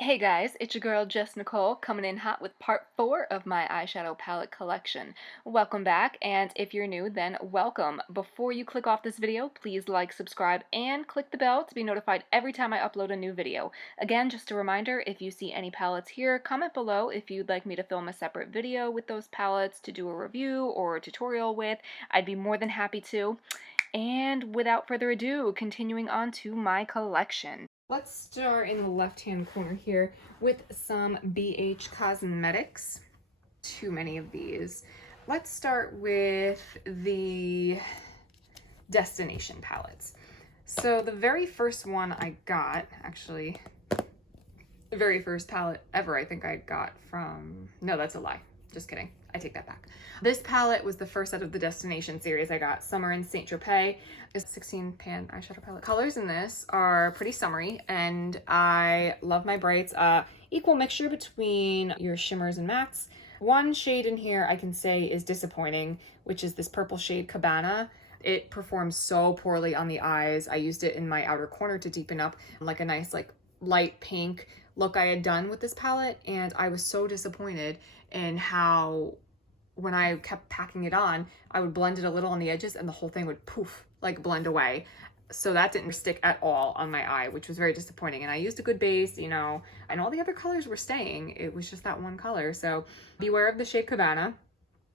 Hey guys, it's your girl Jess Nicole coming in hot with part 4 of my eyeshadow palette collection. Welcome back, and if you're new, then welcome. Before you click off this video, please like, subscribe, and click the bell to be notified every time I upload a new video. Again, just a reminder, if you see any palettes here, comment below if you'd like me to film a separate video with those palettes to do a review or a tutorial with. I'd be more than happy to. And without further ado, continuing on to my collection. Let's start in the left-hand corner here with some BH Cosmetics. Too many of these. Let's start with the Destination palettes. So the very first one I got, actually, the very first palette ever I think I got from, no, that's a lie. Just kidding. I take that back. This palette was the first out of the Destination series I got. Summer in Saint Tropez. It's 16 pan eyeshadow palette. Colors in this are pretty summery, and I love my brights. Equal mixture between your shimmers and mattes. One shade in here I can say is disappointing, which is this purple shade Cabana. It performs so poorly on the eyes. I used it in my outer corner to deepen up like a nice light pink look I had done with this palette, and I was so disappointed in how when I kept packing it on, I would blend it a little on the edges and the whole thing would poof, like blend away. So that didn't stick at all on my eye, which was very disappointing. And I used a good base, you know, and all the other colors were staying. It was just that one color. So beware of the shade Cabana.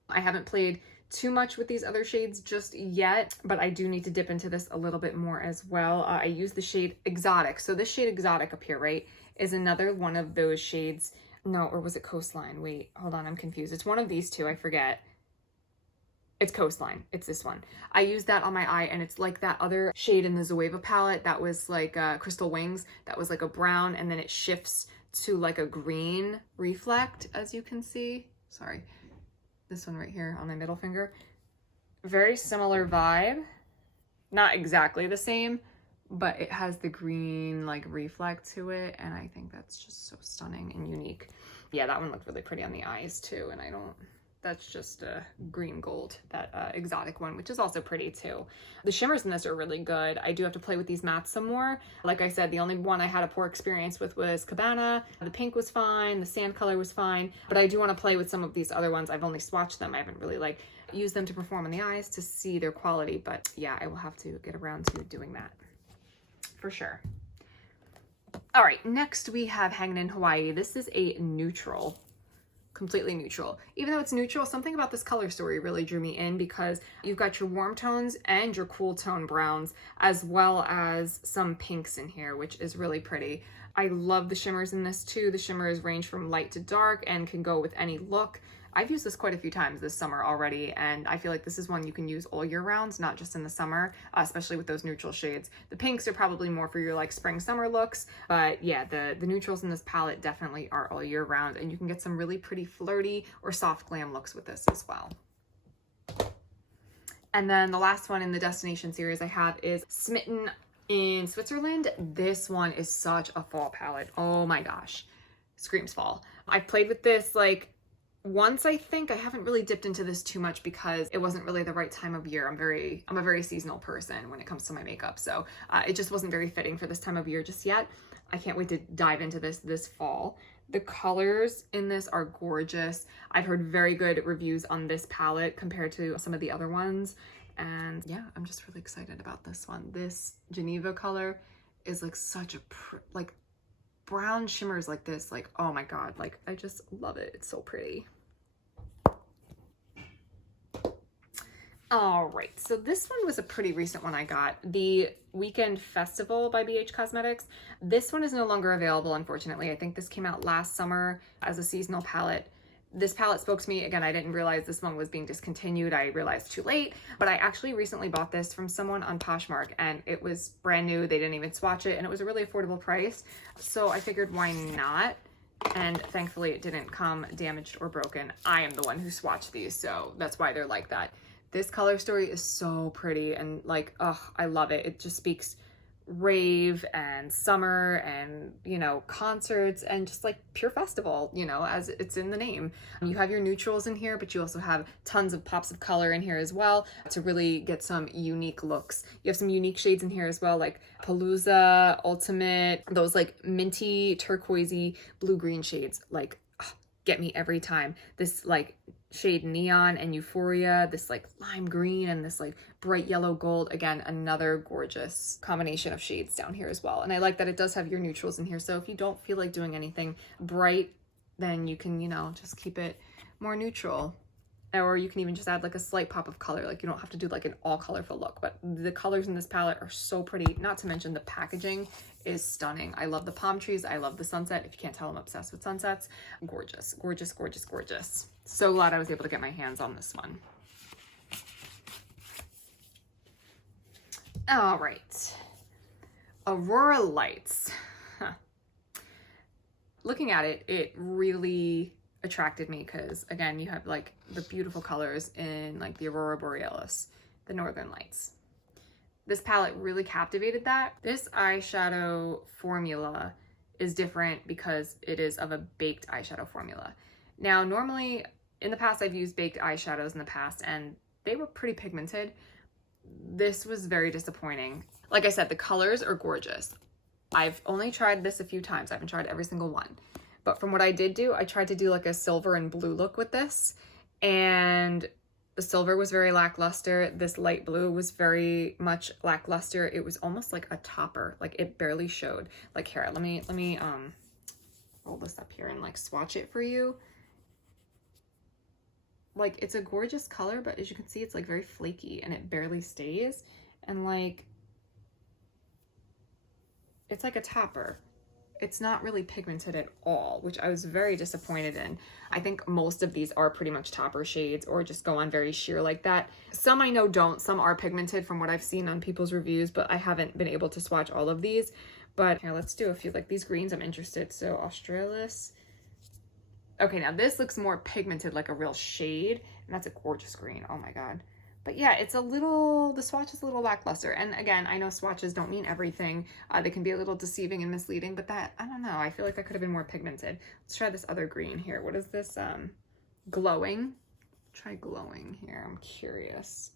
I haven't played too much with these other shades just yet, but I do need to dip into this a little bit more as well. I use the shade Exotic. So this shade Exotic up here, right, is another one of those shades. No, or was it Coastline? Wait, hold on, I'm confused. It's one of these two, I forget. It's Coastline. It's this one. I used that on my eye, and it's like that other shade in the Zoeva palette that was like Crystal Wings. That was like a brown, and then it shifts to like a green reflect, as you can see. Sorry. This one right here on my middle finger. Very similar vibe. Not exactly the same, but it has the green like reflect to it, and I think that's just so stunning and unique. Yeah, that one looked really pretty on the eyes too, and that's just a green gold, that Exotic one, which is also pretty too. The shimmers in this are really good. I do have to play with these mattes some more. Like I said, the only one I had a poor experience with was Cabana. The pink was fine, the sand color was fine, but I do want to play with some of these other ones. I've only swatched them. I haven't really used them to perform on the eyes to see their quality, but yeah, I will have to get around to doing that for sure. All right, next we have Hanging in Hawaii. This is a neutral, completely neutral. Even though it's neutral, something about this color story really drew me in because you've got your warm tones and your cool tone browns, as well as some pinks in here, which is really pretty. I love the shimmers in this too. The shimmers range from light to dark and can go with any look. I've used this quite a few times this summer already, and I feel like this is one you can use all year round, not just in the summer, especially with those neutral shades. The pinks are probably more for your spring summer looks, but yeah, the neutrals in this palette definitely are all year round, and you can get some really pretty flirty or soft glam looks with this as well. And then the last one in the Destination series I have is Smitten in Switzerland. This one is such a fall palette. Oh my gosh, screams fall. I've played with this once. I think I haven't really dipped into this too much because it wasn't really the right time of year. I'm a very seasonal person when it comes to my makeup, so it just wasn't very fitting for this time of year just yet. I can't wait to dive into this fall. The colors in this are gorgeous. I've heard very good reviews on this palette compared to some of the other ones, and yeah, I'm just really excited about this one. This Geneva color is such a brown shimmers like this, oh my god, I just love it. It's so pretty. All right, so this one was a pretty recent one I got, the Weekend Festival by BH Cosmetics. This one is no longer available, unfortunately. I think this came out last summer as a seasonal palette. This palette spoke to me. Again, I didn't realize this one was being discontinued. I realized too late, but I actually recently bought this from someone on Poshmark, and it was brand new. They didn't even swatch it, and it was a really affordable price. So I figured, why not? And thankfully it didn't come damaged or broken. I am the one who swatched these, so that's why they're like that. This color story is so pretty, and oh, I love it. It just speaks rave and summer and, you know, concerts and just like pure festival, you know, as it's in the name. You have your neutrals in here, but you also have tons of pops of color in here as well to really get some unique looks. You have some unique shades in here as well, like Palooza, Ultimate, those like minty, turquoisey, blue-green shades, like get me every time. This like shade Neon and Euphoria, this like lime green and this like bright yellow gold. Again, another gorgeous combination of shades down here as well. And I like that it does have your neutrals in here. So if you don't feel like doing anything bright, then you can, you know, just keep it more neutral. Or you can even just add like a slight pop of color. Like you don't have to do like an all colorful look, but the colors in this palette are so pretty. Not to mention the packaging is stunning. I love the palm trees. I love the sunset. If you can't tell, I'm obsessed with sunsets. Gorgeous, gorgeous, gorgeous, gorgeous. So glad I was able to get my hands on this one. All right. Aurora Lights. Huh. Looking at it, it really attracted me because, again, you have like the beautiful colors in like the Aurora Borealis, the Northern Lights. This palette really captivated that. This eyeshadow formula is different because it is of a baked eyeshadow formula. Now, normally in the past, I've used baked eyeshadows in the past and they were pretty pigmented. This was very disappointing. Like I said, the colors are gorgeous. I've only tried this a few times. I haven't tried every single one. But from what I did do, I tried to do like a silver and blue look with this. And the silver was very lackluster. This light blue was very much lackluster. It was almost like a topper. Like it barely showed. Like here, let me roll this up here and like swatch it for you. Like it's a gorgeous color, but as you can see, it's like very flaky and it barely stays. And like, it's like a topper. It's not really pigmented at all, which I was very disappointed in. I think most of these are pretty much topper shades or just go on very sheer like that. Some I know don't, some are pigmented from what I've seen on people's reviews, but I haven't been able to swatch all of these. But here, let's do a few, like these greens I'm interested. So Australis. Okay, now this looks more pigmented, like a real shade, and that's a gorgeous green. Oh my God. But yeah, it's a little, the swatch is a little lackluster. And again, I know swatches don't mean everything. They can be a little deceiving and misleading, but that, I don't know. I feel like that could have been more pigmented. Let's try this other green here. What is this? Glowing. Try glowing here. I'm curious.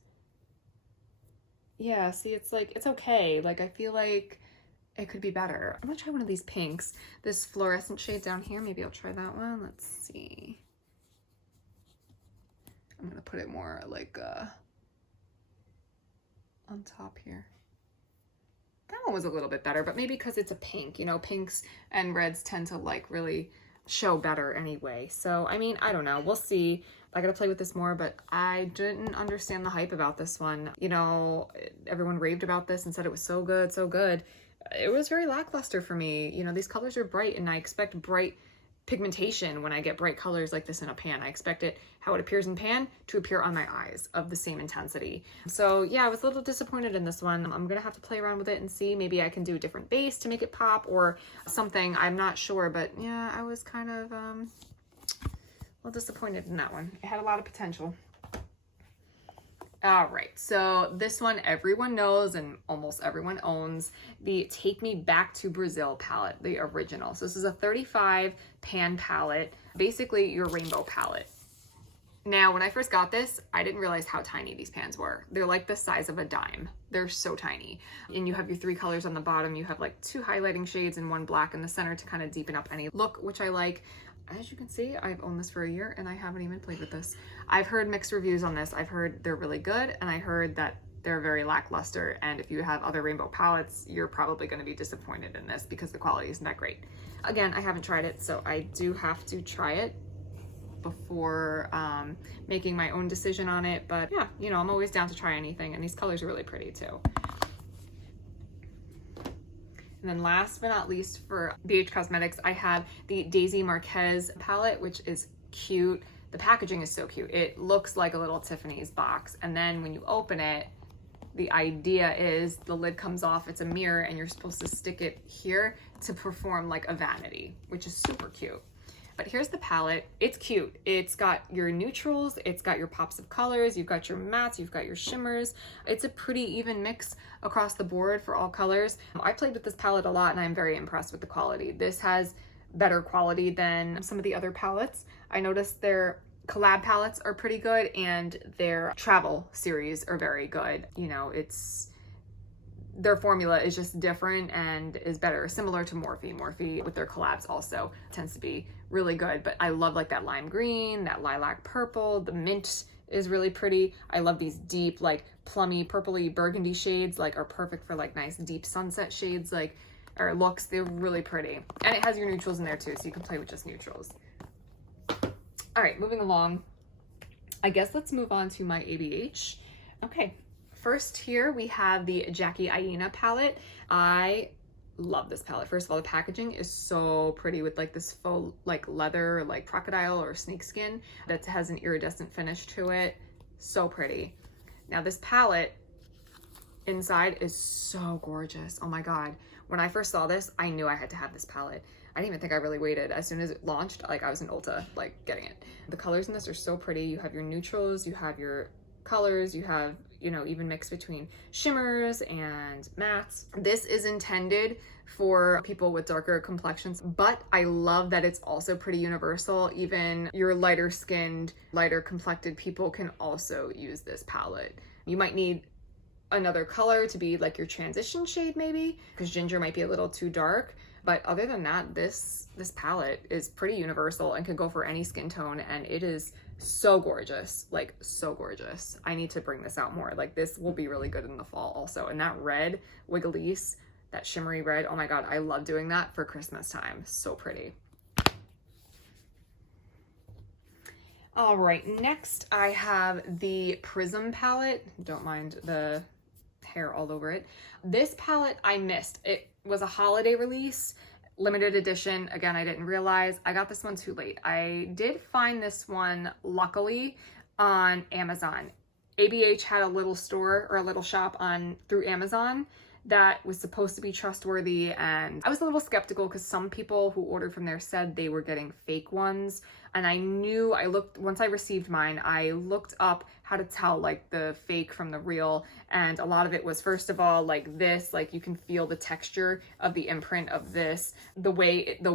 Yeah, see, it's like, it's okay. Like, I feel like it could be better. I'm gonna try one of these pinks. This fluorescent shade down here. Maybe I'll try that one. Let's see. I'm gonna put it more like, on top here. That one was a little bit better, but maybe because it's a pink, you know, pinks and reds tend to like really show better anyway. So, I mean, I don't know. We'll see. I gotta play with this more, but I didn't understand the hype about this one. You know, everyone raved about this and said it was so good, so good. It was very lackluster for me. You know, these colors are bright and I expect bright pigmentation when I get bright colors like this in a pan. I expect it, how it appears in pan, to appear on my eyes of the same intensity. So yeah, I was a little disappointed in this one. I'm gonna have to play around with it and see. Maybe I can do a different base to make it pop or something. I'm not sure, but yeah, I was kind of a little disappointed in that one. It had a lot of potential. All right, so this one everyone knows and almost everyone owns, the Take Me Back to Brazil palette, the original. So this is a 35 pan palette, basically your rainbow palette. Now, when I first got this, I didn't realize how tiny these pans were. They're like the size of a dime. They're so tiny. And you have your 3 colors on the bottom. You have like 2 highlighting shades and 1 black in the center to kind of deepen up any look, which I like. As you can see, I've owned this for a year and I haven't even played with this. I've heard mixed reviews on this. I've heard they're really good and I heard that they're very lackluster. And if you have other rainbow palettes, you're probably going to be disappointed in this because the quality isn't that great. Again, I haven't tried it, so I do have to try it before making my own decision on it. But yeah, you know, I'm always down to try anything and these colors are really pretty too. And then last but not least for BH Cosmetics, I have the Daisy Marquez palette, which is cute. The packaging is so cute. It looks like a little Tiffany's box. And then when you open it, the idea is the lid comes off, it's a mirror, and you're supposed to stick it here to perform like a vanity, which is super cute. But here's the palette. It's cute. It's got your neutrals, it's got your pops of colors, you've got your mattes, you've got your shimmers. It's a pretty even mix across the board for all colors. I played with this palette a lot and I'm very impressed with the quality. This has better quality than some of the other palettes. I noticed their collab palettes are pretty good and their travel series are very good. You know, their formula is just different and is better, similar to Morphe. Morphe with their collabs also tends to be really good, but I love like that lime green, that lilac purple, the mint is really pretty. I love these deep like plummy purpley burgundy shades, like are perfect for like nice deep sunset shades, like or looks. They're really pretty. And it has your neutrals in there too, so you can play with just neutrals. All right, moving along. I guess let's move on to my ABH. Okay. First here we have the Jackie Aina palette. I love this palette. First of all, the packaging is so pretty with like this faux like leather, like crocodile or snakeskin that has an iridescent finish to it. So pretty. Now this palette inside is so gorgeous. Oh my God. When I first saw this, I knew I had to have this palette. I didn't even think I really waited. As soon as it launched, like I was in Ulta, like getting it. The colors in this are so pretty. You have your neutrals, you have your colors, you have, you know, even mix between shimmers and mattes. This is intended for people with darker complexions, but I love that it's also pretty universal. Even your lighter skinned, lighter complected people can also use this palette. You might need another color to be like your transition shade maybe, because ginger might be a little too dark. But other than that, this palette is pretty universal and can go for any skin tone, and it is so gorgeous, like so gorgeous. I need to bring this out more. Like this will be really good in the fall also. And that red Wiggalese, that shimmery red, oh my God, I love doing that for Christmas time. So pretty. All right, next I have the Prism palette. Don't mind the hair all over it. This palette I missed. It was a holiday release, limited edition. Again, I didn't realize. I got this one too late. I did find this one luckily on Amazon. ABH had a little store or a little shop through Amazon that was supposed to be trustworthy, and I was a little skeptical because some people who ordered from there said they were getting fake ones. And once I received mine, I looked up how to tell like the fake from the real, and a lot of it was, first of all, like this, like you can feel the texture of the imprint of this, the way the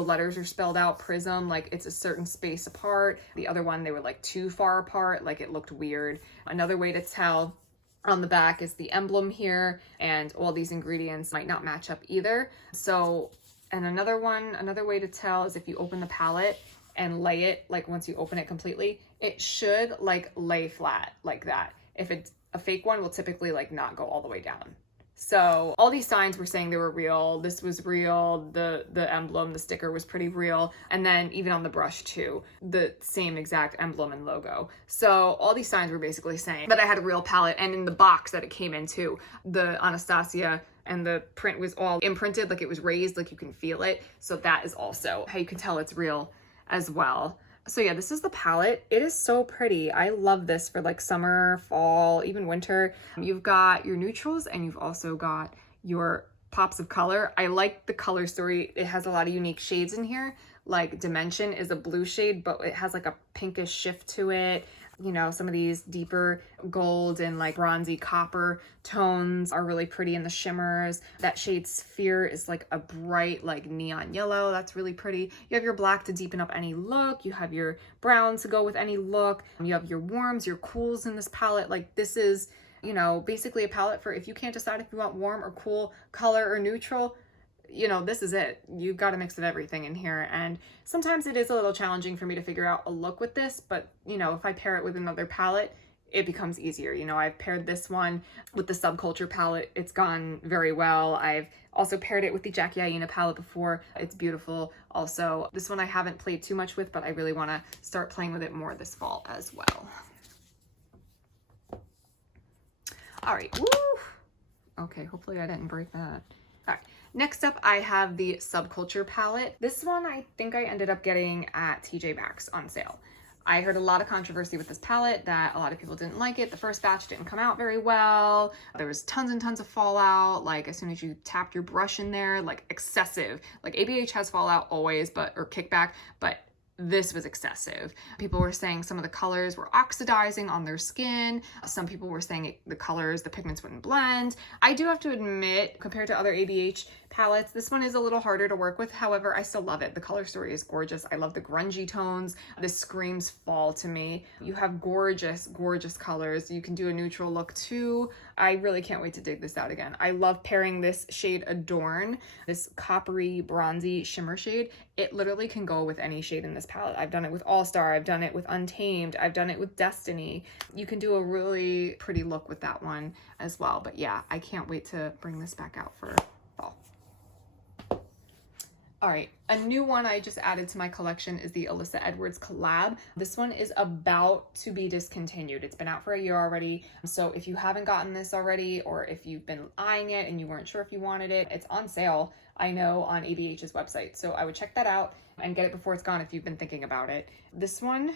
letters are spelled out, Prism, like it's a certain space apart. The other one, they were like too far apart, like it looked weird. Another way to tell on the back is the emblem here, and all these ingredients might not match up either. So, and another way to tell is if you open the palette and lay it, like once you open it completely, it should like lay flat like that. If it's a fake one, will typically like not go all the way down. So all these signs were saying they were real. This was real. The emblem, the sticker was pretty real. And then even on the brush too, the same exact emblem and logo. So all these signs were basically saying that I had a real palette, and in the box that it came into, the Anastasia and the print was all imprinted, like it was raised, like you can feel it. So that is also how you can tell it's real as well. So yeah, this is the palette. It is so pretty. I love this for like summer, fall, even winter. You've got your neutrals and you've also got your pops of color. I like the color story. It has a lot of unique shades in here. Like Dimension is a blue shade, but it has like a pinkish shift to it. You know, some of these deeper gold and like bronzy copper tones are really pretty in the shimmers. That shade Sphere is like a bright like neon yellow. That's really pretty. You have your black to deepen up any look. You have your brown to go with any look. You have your warms, your cools in this palette. Like this is, you know, basically a palette for if you can't decide if you want warm or cool, color or neutral. You know, this is it. You've got to mix of everything in here. And sometimes it is a little challenging for me to figure out a look with this, but you know, if I pair it with another palette, it becomes easier. You know, I've paired this one with the Subculture palette. It's gone very well. I've also paired it with the Jackie Aina palette before. It's beautiful. Also, this one I haven't played too much with, but I really want to start playing with it more this fall as well. All right. Woo! Okay, hopefully I didn't break that. All right. Next up, I have the Subculture palette. This one I think I ended up getting at TJ Maxx on sale. I heard a lot of controversy with this palette, that a lot of people didn't like it. The first batch didn't come out very well. There was tons and tons of fallout. Like as soon as you tapped your brush in there, like excessive. Like ABH has fallout always, or kickback, but this was excessive. People were saying some of the colors were oxidizing on their skin. Some people were saying the colors, the pigments wouldn't blend. I do have to admit, compared to other ABH palettes, this one is a little harder to work with. However, I still love it. The color story is gorgeous. I love the grungy tones. This screams fall to me. You have gorgeous, gorgeous colors. You can do a neutral look too. I really can't wait to dig this out again. I love pairing this shade Adorn, this coppery, bronzy shimmer shade. It literally can go with any shade in this palette. I've done it with All Star, I've done it with Untamed, I've done it with Destiny. You can do a really pretty look with that one as well. But yeah, I can't wait to bring this back out for fall. All right, a new one I just added to my collection is the Alyssa Edwards collab. This one is about to be discontinued. It's been out for a year already. So if you haven't gotten this already, or if you've been eyeing it and you weren't sure if you wanted it, it's on sale, I know, on ABH's website. So I would check that out and get it before it's gone if you've been thinking about it. This one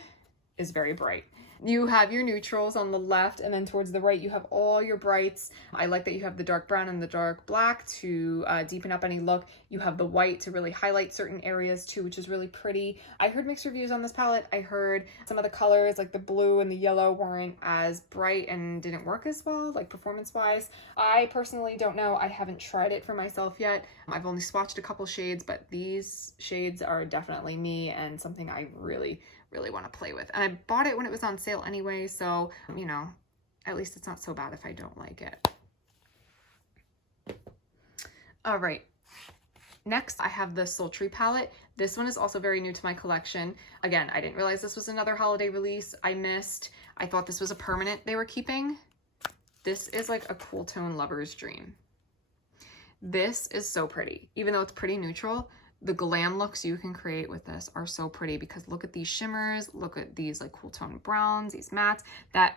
is very bright. You have your neutrals on the left, and then towards the right you have all your brights. I like that you have the dark brown and the dark black to deepen up any look. You have the white to really highlight certain areas too, which is really pretty. I heard mixed reviews on this palette. I heard some of the colors, like the blue and the yellow, weren't as bright and didn't work as well, like performance wise. I personally don't know. I haven't tried it for myself yet. I've only swatched a couple shades, but these shades are definitely me and something I really want to play with. And I bought it when it was on sale anyway, so, you know, at least it's not so bad if I don't like it. All right. Next, I have the Sultry palette. This one is also very new to my collection. Again, I didn't realize this was another holiday release I missed. I thought this was a permanent they were keeping. This is like a cool tone lover's dream. This is so pretty. Even though it's pretty neutral, the glam looks you can create with this are so pretty, because look at these shimmers, look at these like cool tone browns, these mattes. That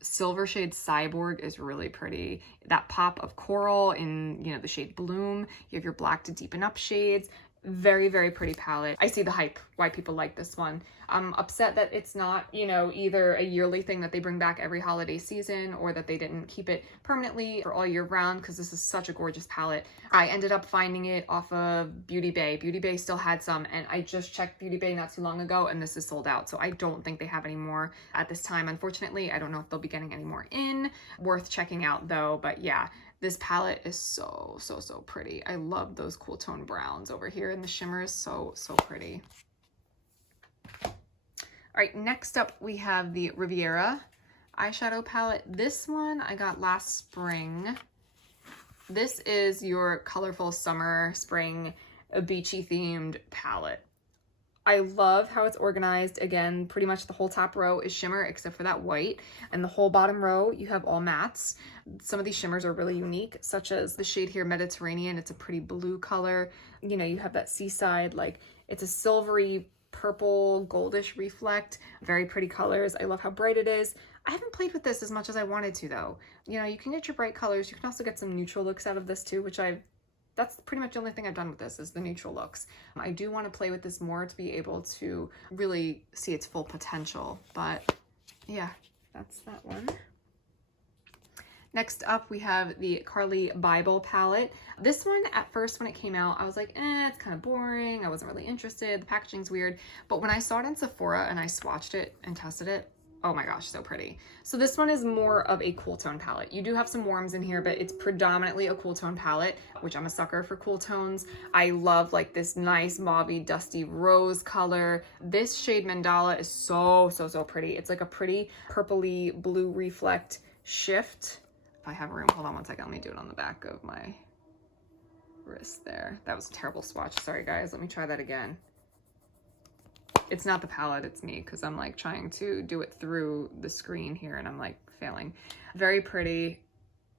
silver shade Cyborg is really pretty. That pop of coral in, you know, the shade Bloom. You have your black to deepen up shades. Very, very pretty palette. I see the hype, why people like this one. I'm upset that it's not, you know, either a yearly thing that they bring back every holiday season, or that they didn't keep it permanently for all year round, because this is such a gorgeous palette. I ended up finding it off of Beauty Bay. Beauty Bay still had some, and I just checked Beauty Bay not too long ago, and this is sold out. So I don't think they have any more at this time, unfortunately. I don't know if they'll be getting any more in. Worth checking out though, but yeah. This palette is so pretty. I love those cool tone browns over here, and the shimmer is so pretty. All right, next up we have the Riviera eyeshadow palette. This one I got last spring. This is your colorful summer, spring, beachy themed palette. I love how it's organized. Again, pretty much the whole top row is shimmer except for that white, and the whole bottom row you have all mattes. Some of these shimmers are really unique, such as the shade here, Mediterranean. It's a pretty blue color. You know, you have that seaside, like it's a silvery purple goldish reflect. Very pretty colors. I love how bright it is. I haven't played with this as much as I wanted to though. You know, you can get your bright colors. You can also get some neutral looks out of this too, which that's pretty much the only thing I've done with this is the neutral looks. I do want to play with this more to be able to really see its full potential, but yeah, that's that one. Next up, we have the Carly Bible palette. This one, at first when it came out, I was like, it's kind of boring. I wasn't really interested. The packaging's weird. But when I saw it in Sephora and I swatched it and tested it, oh my gosh, so pretty. So this one is more of a cool tone palette. You do have some warms in here, but it's predominantly a cool tone palette, which I'm a sucker for cool tones. I love like this nice mauvey, dusty rose color. This shade Mandala is so pretty. It's like a pretty purpley blue reflect shift. If I have room, hold on one second. Let me do it on the back of my wrist there. That was a terrible swatch. Sorry guys, let me try that again. It's not the palette, it's me, because I'm like trying to do it through the screen here and I'm like failing. Very pretty.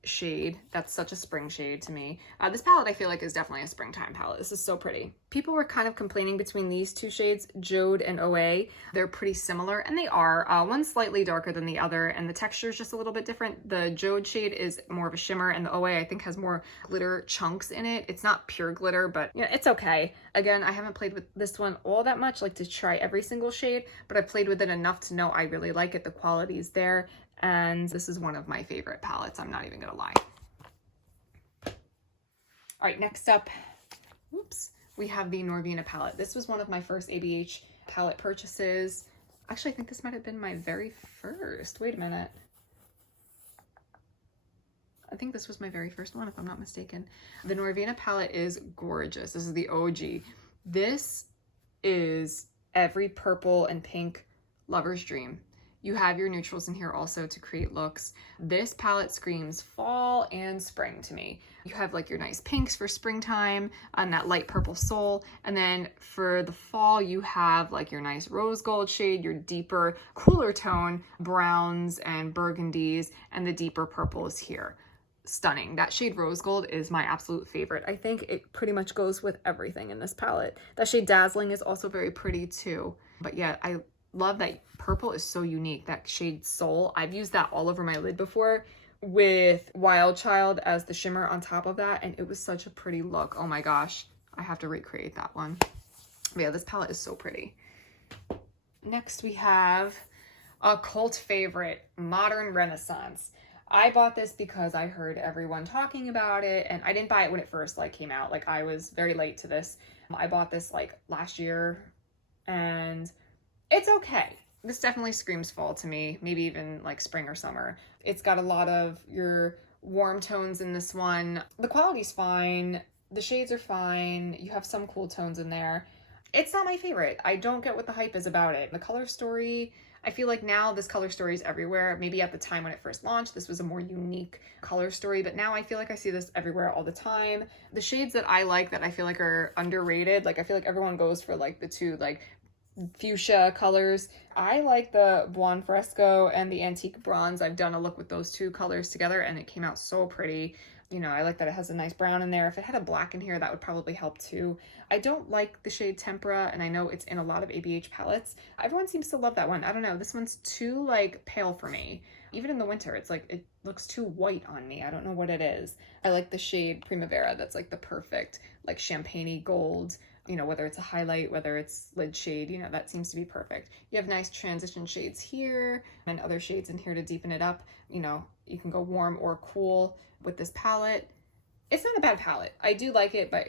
shade. That's such a spring shade to me. This palette I feel like is definitely a springtime palette. This is so pretty. People were kind of complaining between these two shades, Jode and OA. They're pretty similar, and they are. One's slightly darker than the other, and the texture is just a little bit different. The Jode shade is more of a shimmer, and the OA I think has more glitter chunks in it. It's not pure glitter, but yeah, it's okay. Again, I haven't played with this one all that much, like to try every single shade, but I played with it enough to know I really like it. The quality's there. And this is one of my favorite palettes, I'm not even gonna lie. All right, next up, oops, we have the Norvina palette. This was one of my first ABH palette purchases. Actually, I think this might have been my very first. Wait a minute. I think this was my very first one, if I'm not mistaken. The Norvina palette is gorgeous. This is the OG. This is every purple and pink lover's dream. You have your neutrals in here also to create looks. This palette screams fall and spring to me. You have like your nice pinks for springtime and that light purple soul. And then for the fall, you have like your nice rose gold shade, your deeper, cooler tone browns and burgundies, and the deeper purple is here. Stunning. That shade rose gold is my absolute favorite. I think it pretty much goes with everything in this palette. That shade dazzling is also very pretty too. But yeah, I love that purple is so unique. That shade Soul, I've used that all over my lid before with Wild Child as the shimmer on top of that, and it was such a pretty look. Oh my gosh, I have to recreate that one. But yeah, this palette is so pretty. Next we have a cult favorite, Modern Renaissance. I bought this because I heard everyone talking about it, and I didn't buy it when it first like came out. Like I was very late to this. I bought this like last year, and it's okay. This definitely screams fall to me, maybe even like spring or summer. It's got a lot of your warm tones in this one. The quality's fine. The shades are fine. You have some cool tones in there. It's not my favorite. I don't get what the hype is about it. The color story, I feel like now this color story is everywhere. Maybe at the time when it first launched, this was a more unique color story, but now I feel like I see this everywhere all the time. The shades that I like that I feel like are underrated, like I feel like everyone goes for like the two like fuchsia colors. I like the Blonde Fresco and the Antique Bronze. I've done a look with those two colors together and it came out so pretty. You know, I like that it has a nice brown in there. If it had a black in here, that would probably help too. I don't like the shade Tempera, and I know it's in a lot of ABH palettes. Everyone seems to love that one. I don't know, this one's too like pale for me. Even in the winter, it's like, it looks too white on me. I don't know what it is. I like the shade Primavera. That's like the perfect like champagne-y gold. You know, whether it's a highlight, whether it's lid shade, you know, that seems to be perfect. You have nice transition shades here and other shades in here to deepen it up. You know, you can go warm or cool with this palette. It's not a bad palette. I do like it, but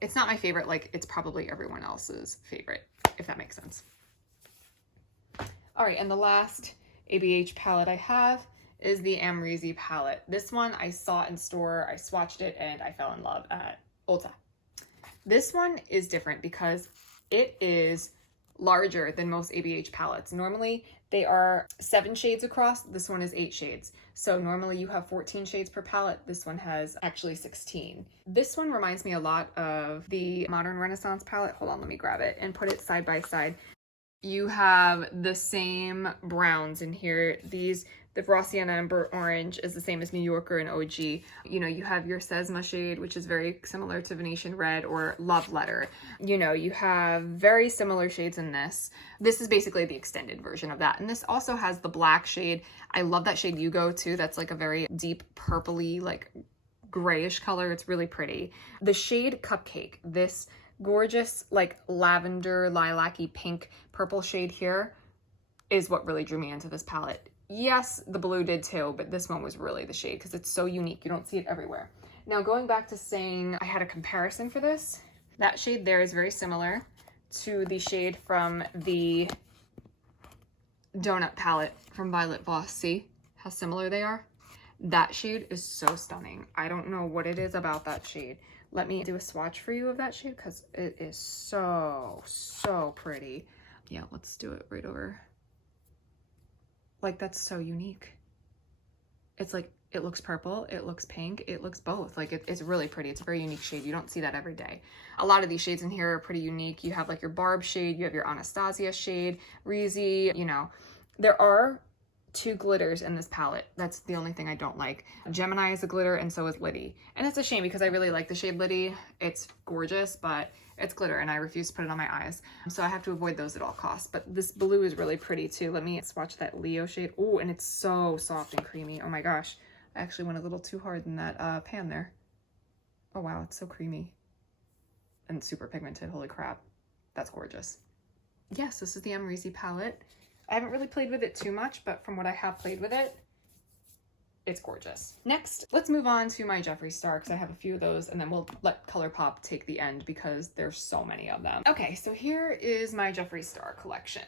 it's not my favorite. Like, it's probably everyone else's favorite, if that makes sense. All right, and the last ABH palette I have is the Amrezy palette. This one I saw in store, I swatched it, and I fell in love at Ulta. This one is different because it is larger than most ABH palettes. Normally they are 7 shades across. This one is 8 shades. So normally you have 14 shades per palette. This one has actually 16. This one reminds me a lot of the Modern Renaissance palette. Hold on, let me grab it and put it side by side. You have the same browns in here. The Raw Sienna and Burnt Orange is the same as New Yorker and OG. You know, you have your Sesma shade, which is very similar to Venetian Red or Love Letter. You know, you have very similar shades in this. This is basically the extended version of that. And this also has the black shade. I love that shade Yugo too. That's like a very deep purpley, like grayish color. It's really pretty. The shade Cupcake, this gorgeous like lavender, lilac-y pink purple shade here is what really drew me into this palette. Yes, the blue did too, but this one was really the shade because it's so unique. You don't see it everywhere. Now, going back to saying I had a comparison for this, that shade there is very similar to the shade from the Donut palette from Violet Voss. See how similar they are? That shade is so stunning. I don't know what it is about that shade. Let me do a swatch for you of that shade because it is so, so pretty. Yeah, let's do it right over. Like, that's so unique. It's like, it looks purple, it looks pink, it looks both. Like, it's really pretty. It's a very unique shade. You don't see that every day. A lot of these shades in here are pretty unique. You have like your Barb shade, you have your Anastasia shade, Reezy, you know. There are two glitters in this palette. That's the only thing I don't like. Gemini is a glitter and so is Liddy. And it's a shame because I really like the shade Liddy. It's gorgeous, but it's glitter and I refuse to put it on my eyes. So I have to avoid those at all costs. But this blue is really pretty too. Let me swatch that Leo shade. Oh, and it's so soft and creamy. Oh my gosh. I actually went a little too hard in that pan there. Oh wow, it's so creamy and super pigmented. Holy crap. That's gorgeous. Yes, this is the Amrezy palette. I haven't really played with it too much, but from what I have played with it, it's gorgeous. Next, let's move on to my Jeffree Star because I have a few of those, and then we'll let ColourPop take the end because there's so many of them. Okay, so here is my Jeffree Star collection.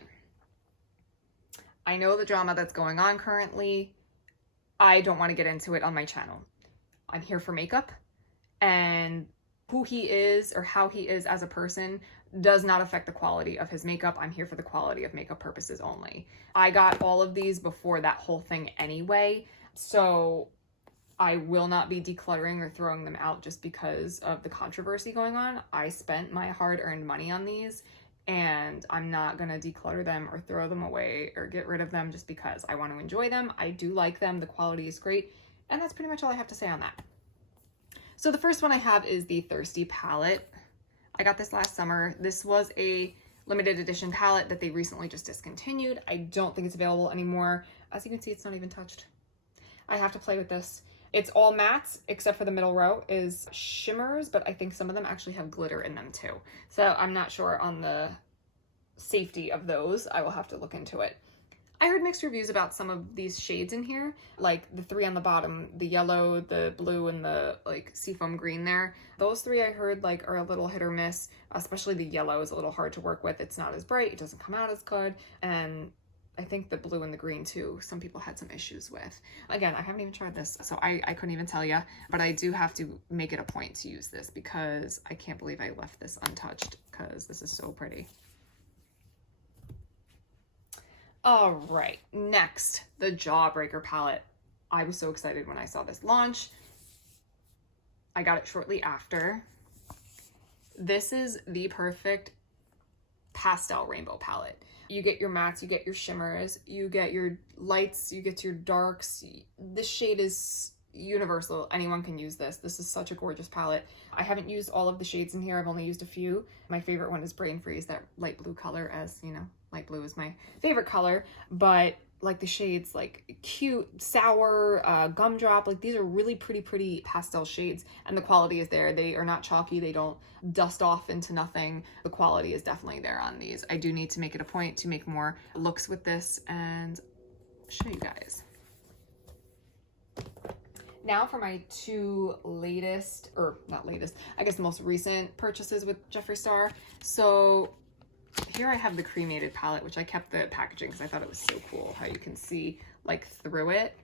I know the drama that's going on currently. I don't want to get into it on my channel. I'm here for makeup, and who he is or how he is as a person does not affect the quality of his makeup. I'm here for the quality of makeup purposes only. I got all of these before that whole thing anyway, so I will not be decluttering or throwing them out just because of the controversy going on. I spent my hard-earned money on these, and I'm not gonna declutter them or throw them away or get rid of them just because I want to enjoy them. I do like them, the quality is great, and that's pretty much all I have to say on that. So the first one I have is the Thirsty palette. I got this last summer. This was a limited edition palette that they recently just discontinued. I don't think it's available anymore. As you can see, it's not even touched. I have to play with this. It's all mattes, except for the middle row is shimmers, but I think some of them actually have glitter in them too. So I'm not sure on the safety of those. I will have to look into it. I heard mixed reviews about some of these shades in here, like the three on the bottom, the yellow, the blue, and the like seafoam green there. Those three I heard like are a little hit or miss, especially the yellow is a little hard to work with. It's not as bright, it doesn't come out as good, and I think the blue and the green too, some people had some issues with. Again, I haven't even tried this, so I couldn't even tell you, but I do have to make it a point to use this because I can't believe I left this untouched because this is so pretty. All right, next, the Jawbreaker palette. I was so excited when I saw this launch. I got it shortly after. This is the perfect pastel rainbow palette. You get your mattes, you get your shimmers, you get your lights, you get your darks. This shade is universal. Anyone can use this. This is such a gorgeous palette. I haven't used all of the shades in here. I've only used a few. My favorite one is Brain Freeze, that light blue color, as you know, light blue is my favorite color, but like the shades like Cute, Sour, Gumdrop, like these are really pretty pastel shades, and the quality is there. They are not chalky. They don't dust off into nothing. The quality is definitely there on these. I do need to make it a point to make more looks with this and show you guys. Now for my two latest, or not latest, I guess the most recent purchases with Jeffree Star. So here I have the cremated palette, which I kept the packaging because I thought it was so cool how you can see like through it.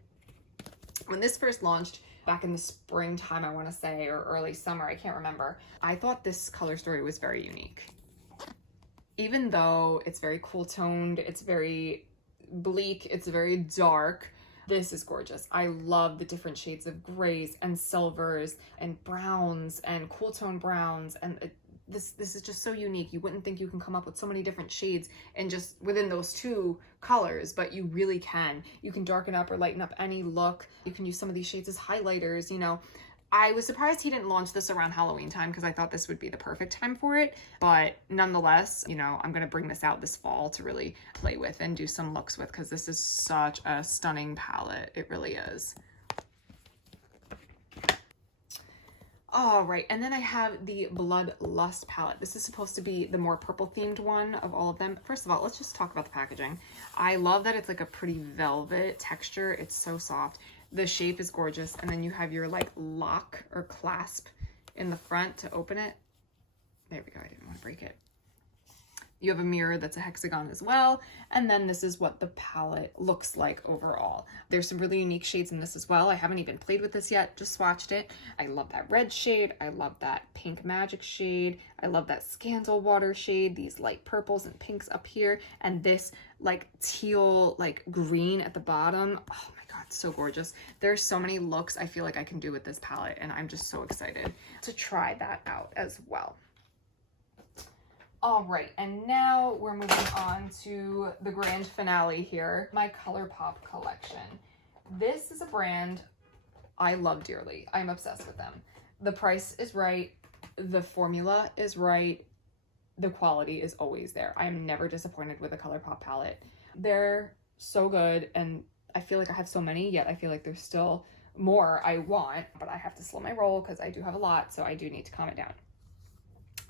When this first launched back in the springtime, I want to say, or early summer, I can't remember, I thought this color story was very unique. Even though it's very cool toned, it's very bleak, it's very dark, this is gorgeous. I love the different shades of grays and silvers and browns and cool tone browns, and this is just so unique. You wouldn't think you can come up with so many different shades and just within those two colors, but you really can. You can darken up or lighten up any look. You can use some of these shades as highlighters, you know. I was surprised he didn't launch this around Halloween time because I thought this would be the perfect time for it. But nonetheless, you know, I'm going to bring this out this fall to really play with and do some looks with because this is such a stunning palette. It really is. All right, and then I have the Bloodlust palette. This is supposed to be the more purple themed one of all of them. First of all, let's just talk about the packaging. I love that it's like a pretty velvet texture. It's so soft. The shape is gorgeous. And then you have your like lock or clasp in the front to open it. There we go, I didn't want to break it. You have a mirror that's a hexagon as well. And then this is what the palette looks like overall. There's some really unique shades in this as well. I haven't even played with this yet, just swatched it. I love that red shade. I love that pink magic shade. I love that scandal water shade, these light purples and pinks up here. And this like teal, like green at the bottom. Oh my God, so gorgeous. There's so many looks I feel like I can do with this palette, and I'm just so excited to try that out as well. All right, and now we're moving on to the grand finale here, my ColourPop collection. This is a brand I love dearly. I'm obsessed with them. The price is right, the formula is right, the quality is always there. I am never disappointed with a ColourPop palette. They're so good, and I feel like I have so many, yet I feel like there's still more I want, but I have to slow my roll because I do have a lot, so I do need to calm it down.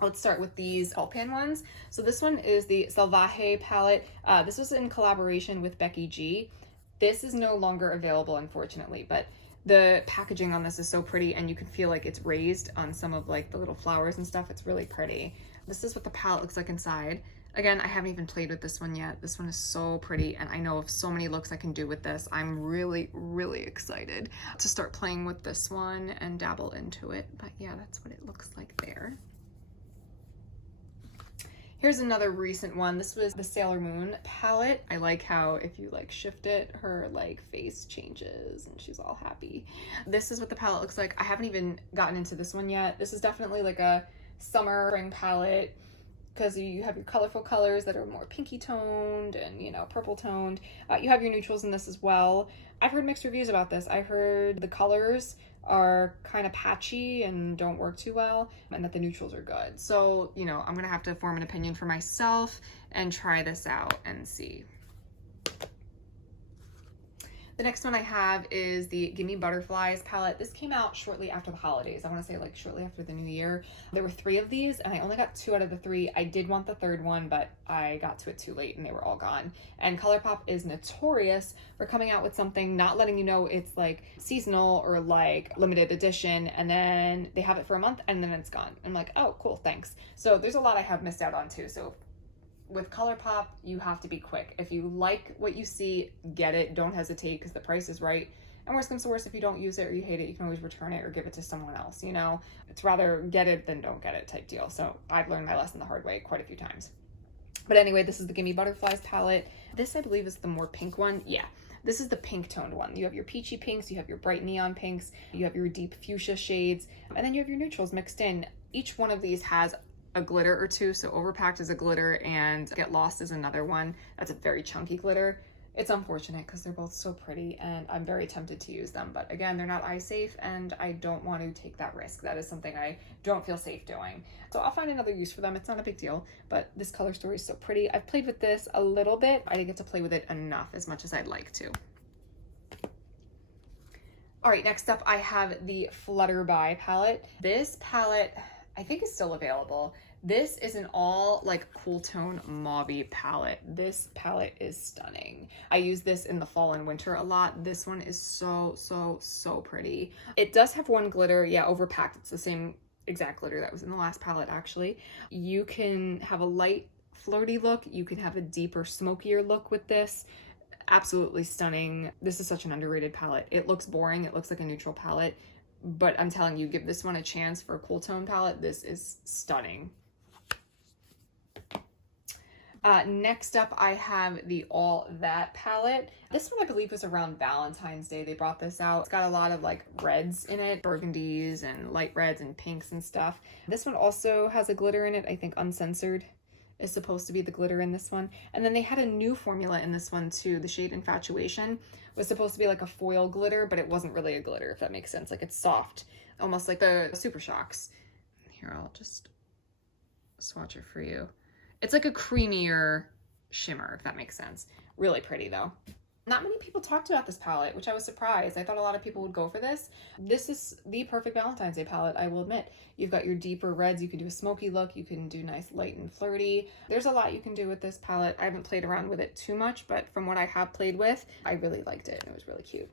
Let's start with these all pan ones. So this one is the Salvaje palette. This was in collaboration with Becky G. This is no longer available, unfortunately, but the packaging on this is so pretty, and you can feel like it's raised on some of like the little flowers and stuff. It's really pretty. This is what the palette looks like inside. Again, I haven't even played with this one yet. This one is so pretty, and I know of so many looks I can do with this. I'm really, really excited to start playing with this one and dabble into it. But yeah, that's what it looks like there. Here's another recent one. This was the Sailor Moon palette. I like how if you like shift it, her like face changes and she's all happy. This is what the palette looks like. I haven't even gotten into this one yet. This is definitely like a summer spring palette because you have your colorful colors that are more pinky toned and, you know, purple toned. You have your neutrals in this as well. I've heard mixed reviews about this. I heard the colors are kind of patchy and don't work too well, and that the neutrals are good. So, you know, I'm gonna have to form an opinion for myself and try this out and see. The next one I have is the Gimme Butterflies palette. This came out shortly after the holidays. I want to say like shortly after the new year. There were 3 of these and I only got 2 out of the 3. I did want the 3rd one, but I got to it too late and they were all gone. And ColourPop is notorious for coming out with something, not letting you know it's like seasonal or like limited edition, and then they have it for a month and then it's gone. I'm like, oh, cool, thanks. So there's a lot I have missed out on too. So with ColourPop, you have to be quick. If you like what you see, get it. Don't hesitate because the price is right. And worst comes to worst, if you don't use it or you hate it, you can always return it or give it to someone else. You know, it's rather get it than don't get it type deal. So I've learned my lesson the hard way quite a few times. But anyway, this is the Gimme Butterflies palette. This, I believe, is the more pink one. Yeah, this is the pink toned one. You have your peachy pinks, you have your bright neon pinks, you have your deep fuchsia shades, and then you have your neutrals mixed in. Each one of these has a glitter or two. So Overpacked is a glitter and Get Lost is another one. That's a very chunky glitter. It's unfortunate because they're both so pretty and I'm very tempted to use them. But again, they're not eye safe and I don't want to take that risk. That is something I don't feel safe doing. So I'll find another use for them. It's not a big deal, but this color story is so pretty. I've played with this a little bit. I didn't get to play with it enough as much as I'd like to. All right, next up I have the Flutterby palette. This palette I think is still available. This is an all like cool tone mauvey palette. This palette is stunning. I use this in the fall and winter a lot. This one is so pretty. It does have one glitter. Yeah, Overpacked. It's the same exact glitter that was in the last palette actually. You can have a light flirty look. You can have a deeper smokier look with this. Absolutely stunning. This is such an underrated palette. It looks boring. It looks like a neutral palette, but I'm telling you, give this one a chance for a cool tone palette. This is stunning. Next up, I have the All That palette. This one I believe was around Valentine's Day. They brought this out. It's got a lot of like reds in it, burgundies and light reds and pinks and stuff. This one also has a glitter in it. I think Uncensored is supposed to be the glitter in this one. And then they had a new formula in this one too. The shade Infatuation was supposed to be like a foil glitter, but it wasn't really a glitter, if that makes sense. Like it's soft, almost like the Super Shocks. Here, I'll just swatch it for you. It's like a creamier shimmer, if that makes sense. Really pretty though. Not many people talked about this palette, which I was surprised. I thought a lot of people would go for this. This is the perfect Valentine's Day palette, I will admit. You've got your deeper reds. You can do a smoky look. You can do nice light and flirty. There's a lot you can do with this palette. I haven't played around with it too much, but from what I have played with, I really liked it and it was really cute.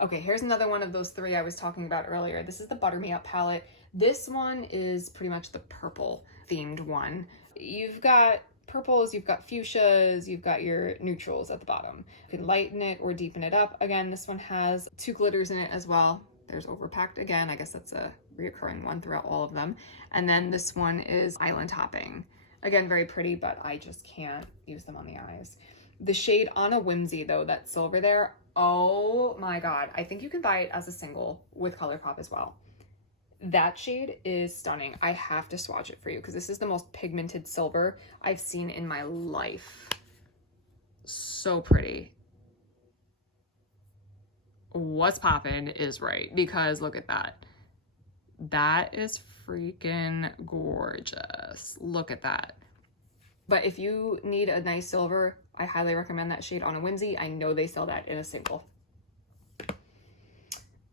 Okay, here's another one of those 3 I was talking about earlier. This is the Butter Me Up palette. This one is pretty much the purple themed one. You've got purples, you've got fuchsias, you've got your neutrals at the bottom. You can lighten it or deepen it up. Again, this one has 2 glitters in it as well. There's Overpacked again. I guess that's a reoccurring one throughout all of them. And then this one is Island Hopping. Again, very pretty, but I just can't use them on the eyes. The shade On a Whimsy though, that silver there, oh my God. I think you can buy it as a single with ColourPop as well. That shade is stunning. I have to swatch it for you because this is the most pigmented silver I've seen in my life. So pretty. What's poppin' is right, because look at that. That is freaking gorgeous. Look at that. But if you need a nice silver, I highly recommend that shade on a Whimsy. I know they sell that in a single.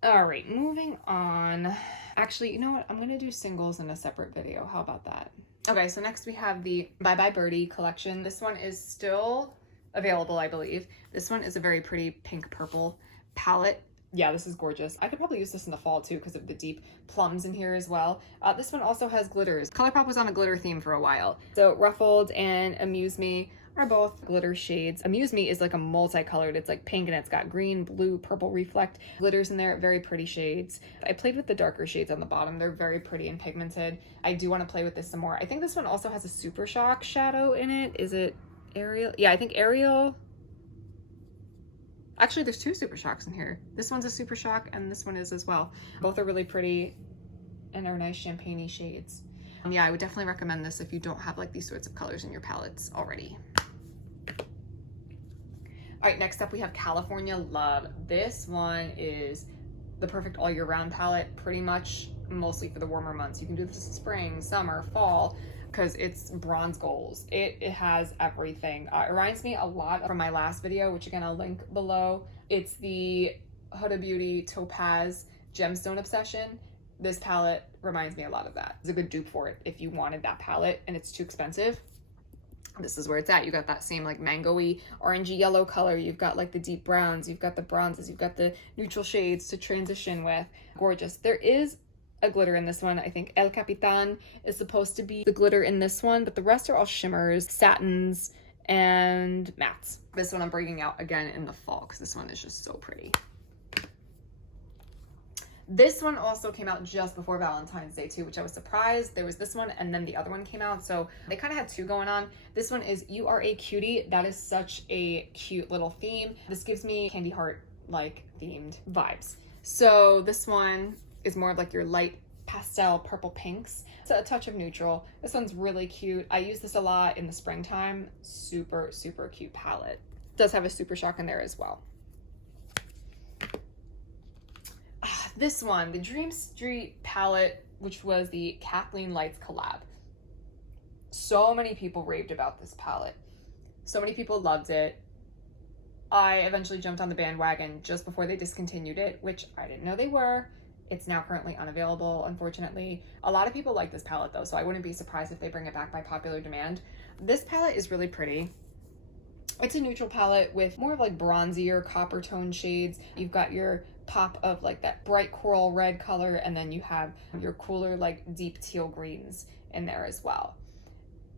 All right, moving on. Actually, you know what? I'm going to do singles in a separate video. How about that? Okay, so next we have the Bye Bye Birdie collection. This one is still available, I believe. This one is a very pretty pink purple palette. Yeah, this is gorgeous. I could probably use this in the fall too because of the deep plums in here as well. This one also has glitters. ColourPop was on a glitter theme for a while. So Ruffled and Amuse Me are both glitter shades. Amuse Me is like a multicolored. It's like pink and it's got green, blue, purple reflect glitters in there. Very pretty shades. I played with the darker shades on the bottom. They're very pretty and pigmented. I do want to play with this some more. I think this one also has a Super Shock shadow in it. Is it Ariel? Yeah, I think Ariel. Actually, there's two Super Shocks in here. This one's a Super Shock and this one is as well. Both are really pretty and are nice champagne-y shades. Yeah, I would definitely recommend this if you don't have like these sorts of colors in your palettes already. All right, next up we have California Love. This one is the perfect all year round palette, pretty much mostly for the warmer months. You can do this in spring, summer, fall, because it's bronze goals. It has everything. It reminds me a lot from my last video, which again I'll link below. It's the Huda Beauty Topaz Gemstone Obsession. This palette reminds me a lot of that. It's a good dupe for it if you wanted that palette and it's too expensive. This is where it's at. You got that same like mango-y, orangey yellow color. You've got like the deep browns. You've got the bronzes. You've got the neutral shades to transition with. Gorgeous. There is a glitter in this one. I think El Capitan is supposed to be the glitter in this one, but the rest are all shimmers, satins, and mattes. This one I'm bringing out again in the fall because this one is just so pretty. This one also came out just before Valentine's Day too, which I was surprised. There was this one and then the other one came out. So they kind of had two going on. This one is You Are a Cutie. That is such a cute little theme. This gives me candy heart like themed vibes. So this one is more of like your light pastel purple pinks. It's a touch of neutral. This one's really cute. I use this a lot in the springtime. Super, super cute palette. It does have a Super Shock in there as well. This one, the Dream Street palette, which was the Kathleen Lights collab. So many people raved about this palette. So many people loved it. I eventually jumped on the bandwagon just before they discontinued it, which I didn't know they were. It's now currently unavailable, unfortunately. A lot of people like this palette though, so I wouldn't be surprised if they bring it back by popular demand. This palette is really pretty. It's a neutral palette with more of like bronzier copper tone shades. You've got your pop of like that bright coral red color, and then you have your cooler like deep teal greens in there as well.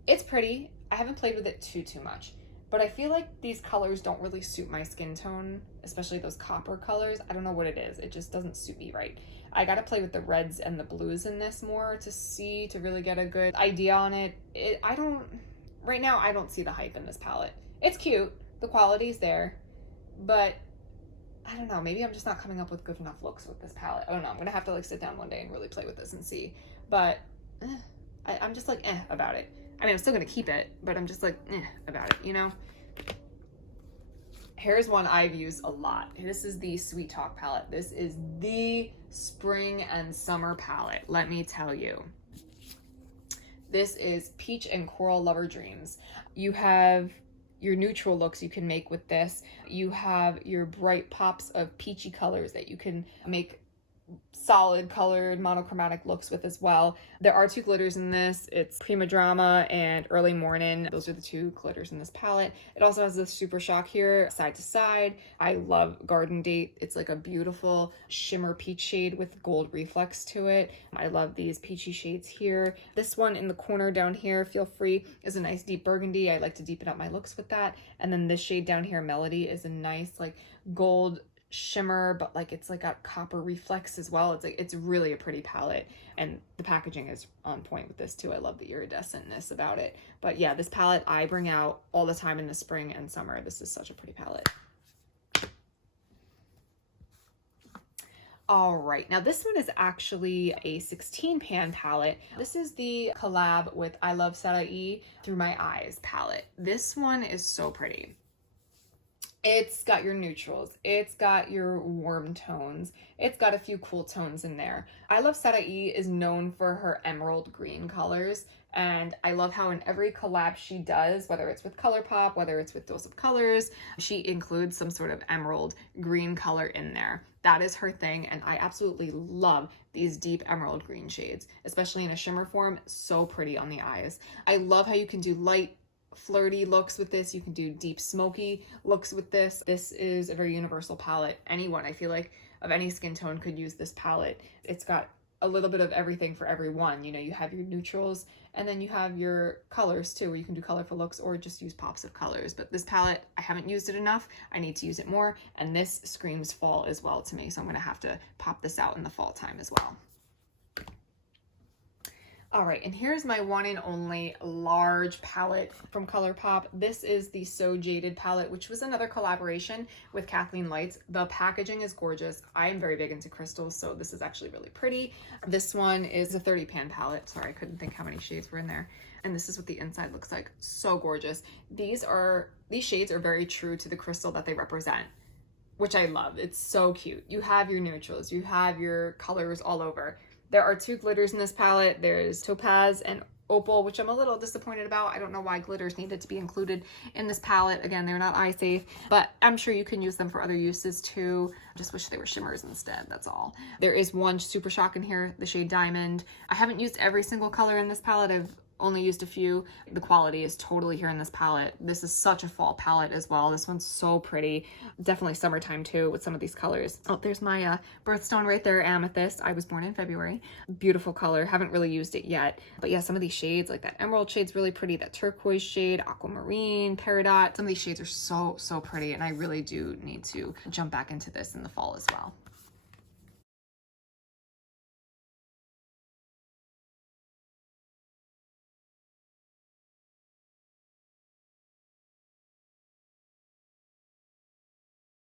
It's pretty. I haven't played with it too much, but I feel like these colors don't really suit my skin tone, especially those copper colors. I don't know what it is. It just doesn't suit me right. I gotta play with the reds and the blues in this more to really get a good idea on it. Right now I don't see the hype in this palette. It's cute, the quality's there, but I don't know, maybe I'm just not coming up with good enough looks with this palette. I don't know, I'm gonna have to like sit down one day and really play with this and see. But I'm just like about it. I mean, I'm still gonna keep it, but I'm just like about it, you know? Here's one I've used a lot. This is the Sweet Talk palette. This is the spring and summer palette, let me tell you. This is Peach and Coral Lover Dreams. You have your neutral looks you can make with this. You have your bright pops of peachy colors that you can make solid colored monochromatic looks with as well. There are two glitters in this. It's Prima Drama and Early Morning. Those are the two glitters in this palette. It also has this Super Shock here, side to side. I love Garden Date. It's like a beautiful shimmer peach shade with gold reflex to it. I love these peachy shades here. This one in the corner down here, Feel Free, is a nice deep burgundy. I like to deepen up my looks with that. And then this shade down here, Melody, is a nice like gold shimmer, but like it's like got copper reflex as well. It's really a pretty palette, and the packaging is on point with this too. I love the iridescentness about it. But yeah, this palette I bring out all the time in the spring and summer. This is such a pretty palette. All right, now this one is actually a 16 pan palette. This is the collab with I Love Sarai Through My Eyes palette. This one is so pretty. It's got your neutrals, it's got your warm tones, it's got a few cool tones in there. I Love Sarai is known for her emerald green colors, and I love how in every collab she does, whether it's with ColourPop, whether it's with Dose of Colors, she includes some sort of emerald green color in there. That is her thing, and I absolutely love these deep emerald green shades, especially in a shimmer form. So pretty on the eyes. I love how you can do light flirty looks with this. You can do deep smoky looks with this. This is a very universal palette. Anyone, I feel like, of any skin tone could use this palette. It's got a little bit of everything for everyone. You know, you have your neutrals and then you have your colors too, where you can do colorful looks or just use pops of colors. But this palette, I haven't used it enough. I need to use it more, and this screams fall as well to me, so I'm gonna have to pop this out in the fall time as well. All right, and here's my one and only large palette from ColourPop. This is the So Jaded palette, which was another collaboration with Kathleen Lights. The packaging is gorgeous. I am very big into crystals, so this is actually really pretty. This one is a 30 pan palette. Sorry, I couldn't think how many shades were in there. And this is what the inside looks like. So gorgeous. These shades are very true to the crystal that they represent, which I love. It's so cute. You have your neutrals, you have your colors all over. There are two glitters in this palette. There's Topaz and Opal, which I'm a little disappointed about. I don't know why glitters needed to be included in this palette. Again, they're not eye safe, but I'm sure you can use them for other uses too. I just wish they were shimmers instead, that's all. There is one Super Shock in here, the shade Diamond. I haven't used every single color in this palette. I've only used a few. The quality is totally here in this palette. This is such a fall palette as well. This one's so pretty. Definitely summertime too with some of these colors. Oh, there's my birthstone right there, Amethyst. I was born in February. Beautiful color. Haven't really used it yet. But yeah, some of these shades, like that emerald shade's really pretty. That turquoise shade, aquamarine, peridot. Some of these shades are so pretty, and I really do need to jump back into this in the fall as well.